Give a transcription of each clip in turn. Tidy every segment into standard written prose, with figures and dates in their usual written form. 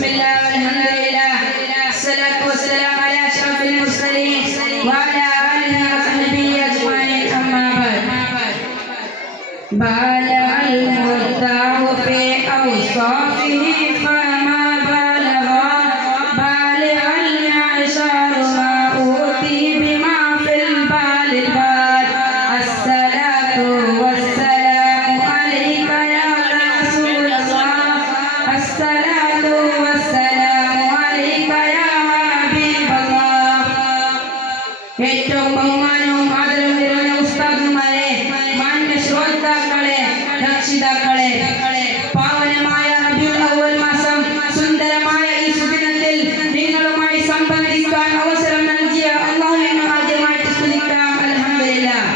بسم الله والحمد لله والصلاة والسلام على أشرف المرسلين وعلى آله وصحبه أجمعين أما بعد بالغ المدعى في أوصافه فما بالغ بالغ المعشار ما أوتي بما في البال البال الصلاة والسلام عليك يا رسول الله الصلاة والسلام عليك يا حبيب الله ഏറ്റവും ബഹുമാനവും ആദരവും നിറഞ്ഞ ഉസ്താദുമാരെ, മാന്യ ശ്രോതാക്കളെ, രക്ഷിതാക്കളെ, പാവനമായ റബീഉൽ അവ്വൽ മാസം സുന്ദരമായ ഈ സുദിനത്തിൽ നിങ്ങളുമായി സംബന്ധിക്കാൻ അവസരം നൽകിയ അല്ലാഹുവിനെ ആദ്യമായിട്ട് സ്തുതിക്കാം. അൽഹംദുലില്ലാഹ്.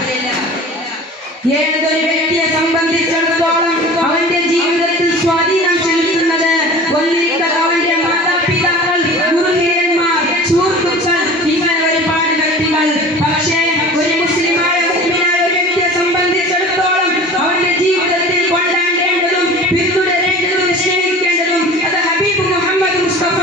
ഏതൊരു വ്യക്തിയെ സംബന്ധിച്ചിടത്തോളം അവന്റെ ജീവിതത്തിൽ സ്വാധീനം ചെലുത്തുന്നത് ഒന്നിരിക്കൽ അവന്റെ മാതാപിതാക്കൾ, ഗുരുഹിരന്മാർ, സുഹൃത്തുക്കൾ, ഇങ്ങനെ ഒരുപാട് വ്യക്തികൾ. പക്ഷേ ഒരു മുസ്ലിമായ മുഅ്മിനായ ഒരു വ്യക്തിയെ സംബന്ധിച്ചിടത്തോളം അവന്റെ ജീവിതത്തിൽ കൊണ്ടാടേണ്ടതും പിന്തുടരേണ്ടതും സ്നേഹിക്കേണ്ടതും അത് ഹബീബ് മുഹമ്മദ് മുസ്തഫ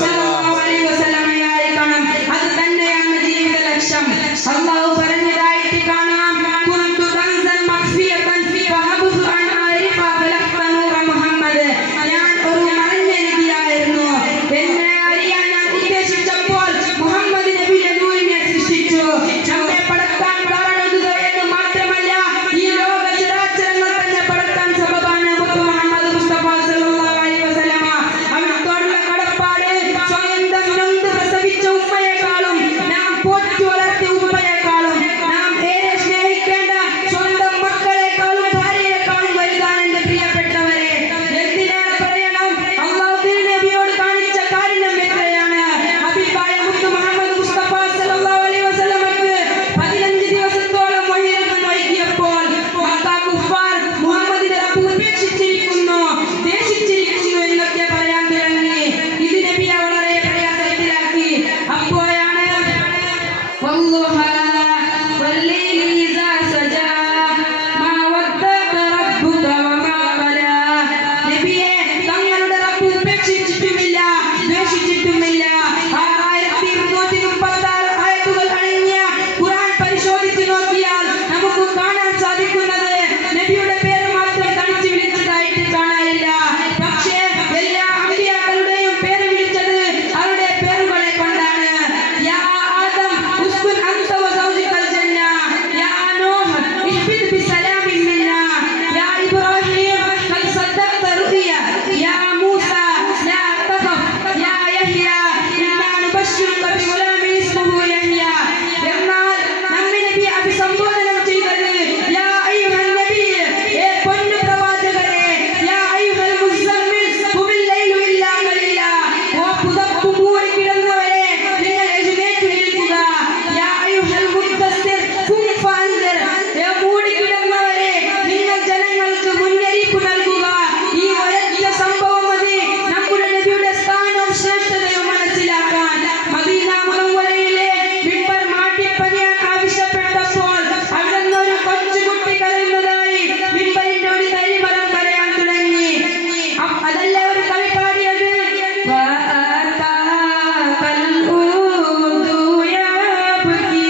സല്ലല്ലാഹു അലൈഹി വസല്ലമയായിരിക്കണം. അത് തന്നെയാണ് ജീവിത ലക്ഷ്യം. അല്ലാഹു പറഞ്ഞതായിട്ട് കാണാം, കുന്തു റംസൻ മഖ്ഫിയതൻ ഫഹബതു അൻ ആരിഫ ഫലഖ്ത നൂറ മുഹമ്മദ്. ഞാൻ ഒരു മറഞ്ഞ നബിയായിരുന്നു. എന്നെ അറിയാൻ ഞാൻ ഉദ്ദേശിച്ചപ്പോൾ മുഹമ്മദ് നബിയെ നൂറിനെ സൃഷ്ടിച്ചു. നമ്മെ പടക്കാൻ കാരണത് എന്ന് മാത്രമല്ല, ഈ ലോക ചരാചരങ്ങൾ തന്നെ പടക്കാൻ സബബാണ് മുഹമ്മദ് മുസ്തഫ സല്ലല്ലാഹു അലൈഹി വസല്ലമ. അവനോടുള്ള കടപ്പാട് സ്വന്തം നൊന്ത് പ്രസവിച്ച ഉമ്മയെക്കാളും നാം പോറ്റി വളർത്തിയ ഉമ്മയെക്കാളും നാം ഏറെ സ്നേഹിക്കേണ്ട സ്വന്തം മക്കളെക്കാളും ഭാര്യയെക്കാളും വലുതാണ് എന്റെ പ്രിയപ്പെട്ടവരെ. എന്തിനേറെ പറയണം, അല്ലാഹു നബിയോട് കാണിച്ച കാരുണ്യം എത്രയാണ്. ഹബീബായ മുത്ത് മുഹമ്മദ് മുസ്തഫ സല്ലല്ലാഹു അലൈഹി വസല്ലമക്ക് 15 ദിവസത്തോളം വഴിയിറങ്ങാൻ വൈകിയപ്പോൾ മക്ക കുഫാർ മുഹമ്മദിനെ റബ്ബ് ഉപേക്ഷിച്ചിരിക്കുന്നു, ദേഷിച്ചിരിക്കുന്നു എന്നൊക്കെ പറയാൻ തുടങ്ങി. ഇത് നബിയെ വളരെ പ്രയാസത്തിലാക്കി. അപ്പോഴാണ് വല്ലുഹാ വല്ലൈലി ഇദാ സജാ മാ വദ്ദഅക റബ്ബുക വമാ ഖലാ. നബിയെ തങ്ങളുടെ റബ്ബ് ഉപേക്ഷിച്ചിട്ടുമില്ല, ദ്വേഷിച്ചിട്ടുമില്ല. 6236 ആയത്തുകൾ അടങ്ങിയ ഖുർആൻ പരിശോധിച്ച് നോക്കിയാൽ നമുക്ക് കാണാൻ സാധിക്കുന്നത് നബിയുടെ പേര് മാത്രം തനിച്ച് വിളിച്ചതായിട്ട് കാണാനില്ല. പക്ഷേ എല്ലാ അമ്പിയാക്കളുടെയും പേര് വിളിച്ചത് അവരുടെ പേരുകളെ കൊണ്ടാണ്. യാ ആദം ഉസ്കുൻ അൻത വസൗജുകൽ ജന്ന, യാ നൂഹ് ഇഹ്ബിത് ബിസലാമിൻ മിന്നാ, യാ ഇബ്രാഹിം ഖദ് സദ്ദഖ്ത റുഅ്യ, യാ മൂസ ലാ തഖഫ്, യാ യഹ്യ ഇന്നാ നുബശ്ശിറുക ബിഗുലാമിൻ ഇസ്മുഹു യഹ്യ. എന്നാൽ നമ്മെ നബി അഭിസംബോധന ചെയ്തത് യാ അയ്യുഹൻ നബി, ഏ പൊന്നു പ്രവാചകരെ, യാ അയ്യുഹൽ മുസമ്മിൽ ഖുമിൽ ലൈലു ഇല്ലാ ഖലീല, ഓ പുതപ്പ് മൂടി കിടന്നവരെ നിങ്ങൾ എഴുന്നേറ്റ് നിൽക്കുക. യാ അയ്യുഹൽ മുദ്ദസ്സിർ ഖും ഫഅൻദിർ, ഏ മൂടി കിടന്നവരെ നിങ്ങൾ ജനങ്ങൾക്ക് മുന്നറിയിപ്പ് നൽകുക. ഈ ഒരൊറ്റ സംഭവം മതി നമ്മുടെ നബിയുടെ സ്ഥാനവും ശ്രേഷ്ഠതയും മനസ്സിലാക്കാൻ. മദീന മുനവ്വറയിലെ മിമ്പർ മാറ്റിപ്പണിയാൻ ആവശ്യപ്പെട്ടപ്പോൾ അവിടുന്ന് ഒരു കൊച്ചുകുട്ടി കരയുന്നതായി മിമ്പറിന്റെ ഒരു തരിമരം കരയാൻ തുടങ്ങി. അതല്ല ഒരു കവി പാടിയത്, വഅതാകൽ ഊദു യബ്കി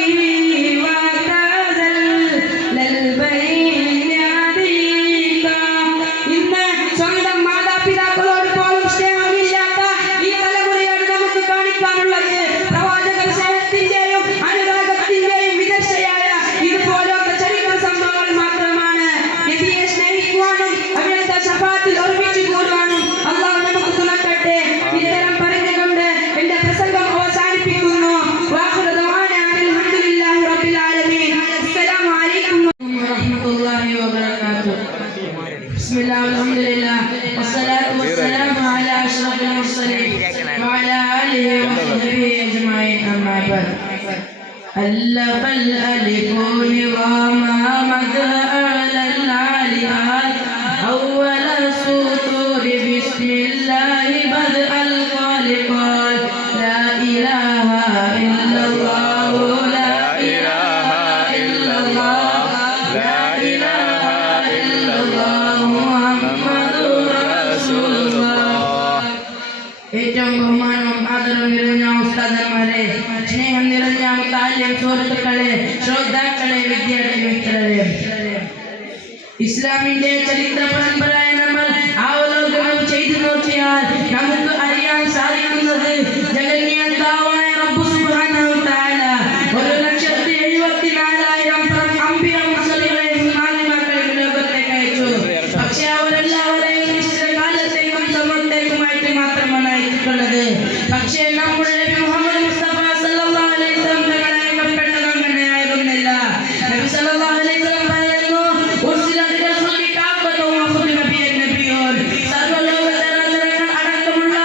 വതസൽ ലൽബൈൻ യദീക. ഇന്ന് സ്വന്തം മാതാപിതാക്കളോട് പോലും സ്നേഹമില്ലാത്ത ഈ തലമുറയോട് നമുക്ക് കാണിക്കാനുള്ളത് പ്രവാചക സ്നേഹത്തിന്റെയും അനുരാഗത്തിന്റെയും വിദഗ്ധയായ ഇതുപോലത്തെ ചരിത്ര സംഭവങ്ങൾ മാത്രമാണ്. നബിയെ സ്നേഹിക്കുവാനും അവിടുത്തെ ശഫാത്തിൽ ഒരുമിച്ച് കൂടുവാനും അല്ലാഹു നമുക്ക് തുണക്കട്ടെ. ഇത്തരം പറഞ്ഞുകൊണ്ട് എന്റെ പ്രസംഗം അവസാനിപ്പിക്കുന്നു. വാഖിറു ദഅവാന അൽഹംദുലില്ലാഹി റബ്ബിൽ ആലമീൻ. അസ്സലാമു അലൈക്കും വറഹ്മത്തുള്ളാഹി വബറകാതുഹു. ബിസ്മില്ലാഹി വൽഹംദുലില്ലാഹ് വസ്സലാത്തു വസ്സലാമു അലാ അഷ്റഫിൽ മുർസലീൻ വഅലാ ആലിഹി വസഹ്ബിഹി അജ്മഈൻ അമ്മാ ബഅദ്. ألف الألف نظام مدى على العاليات أول السطور بسم الله بدء الخالقات لا إله إلا الله لا إله إلا الله لا إله إلا الله محمد رسول الله. ഏറ്റവും ബഹുമാനവും ആദരവും നിറഞ്ഞ ഉസ്താദന്മാരെ, സ്നേഹം നിറഞ്ഞ താല്യം സുഹൃത്തുക്കളെ, ശ്രോതാക്കളെ, വിദ്യാർത്ഥി മിത്രരെ, ഇസ്ലാമിന്റെ ചരിത്ര പരമ്പരയെ നമ്മൾ അവലോകനം ചെയ്തു നോക്കിയാൽ നമുക്ക് അറിയാൻ സാധിക്കുന്നത് ജഗന്യതാവായ റബ്ബ് സുബ്ഹാനഹു വ തആല 1,74,000 അമ്പിയ മുർസലുകളെയും നാദിമാക്കളെയും ലോകത്തേക്ക് അയച്ചു. പക്ഷേ അവരെല്ലാവരെയും നിശ്ചിത കാലത്തേക്കും സമയത്തേക്കുമായിട്ട് മാത്രമാണ് അയച്ചിട്ടുള്ളത്. പക്ഷേ നമ്മുടെ നബി മുഹമ്മദ് മുസ്തഫ സല്ലല്ലാഹു അലൈഹി വസല്ലം തങ്ങളെ അയക്കപ്പെട്ടത് അങ്ങനെയായിരുന്നില്ല. നബി സല്ലല്ലാഹു അലൈഹി വസല്ലം പറയുന്നു, ഉർസില ബിറസൂലി കാഫത്തൻ വഖുൽ നബിയ്യൻ നബിയൂൻ. സർവ്വലോകചരാചരങ്ങൾ അടക്കമുള്ള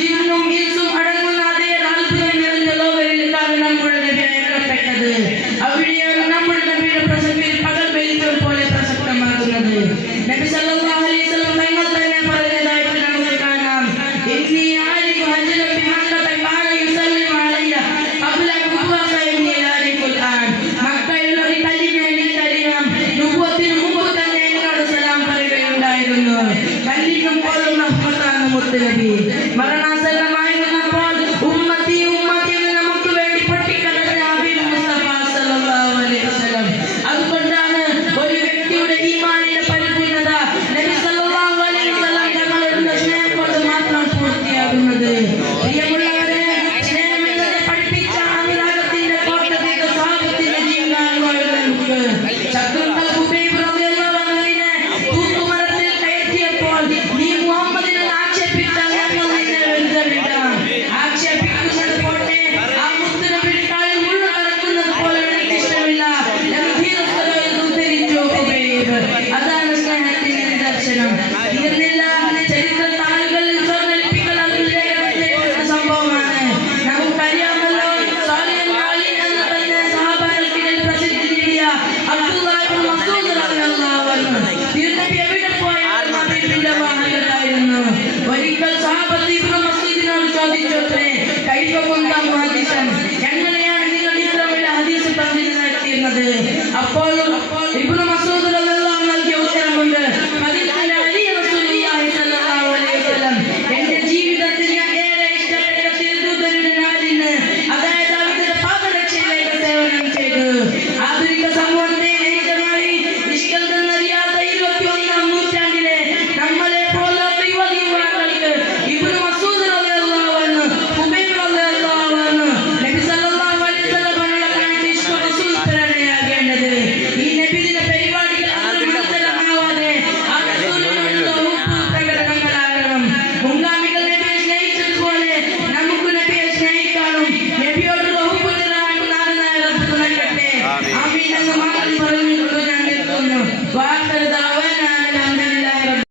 ജിന്നും ഇൻസും അടങ്ങുന്ന അതേ അത്ഭുതം നിറഞ്ഞ ലോകത്തിലാണ് നമ്മുടെ നബി അയക്കപ്പെട്ടത്. അവിടെയാണ് നമ്മുടെ നബിയുടെ പ്രസക്തി പകൽ വെളിച്ചം പോലെ പ്രസക്തമാകുന്നത്. നബി സല്ലല്ലാഹു അലൈഹി വസല്ലം തങ്ങൾ തന്നെ പറഞ്ഞതായിട്ട് നമുക്ക് കാണാം. ഇന്നി ആലിമു ഹജ്ജൻ ബിമക്കത കാന യുസല്ലിമു അലയ്യ ഖബ്ല നുബുവത ഇന്നി ആലിമുൽ ആൻ. മക്കയിൽ ഒരു കല്ലിനെ എനിക്കറിയാം, നുബുവത്തിന് മുമ്പ് തന്നെ എന്നോട് സലാം പറയുകയുണ്ടായിരുന്നു. കല്ലിനും പോലും റഹ്മത്താണ് മുത്തുനബി. മരണാസന്നമായ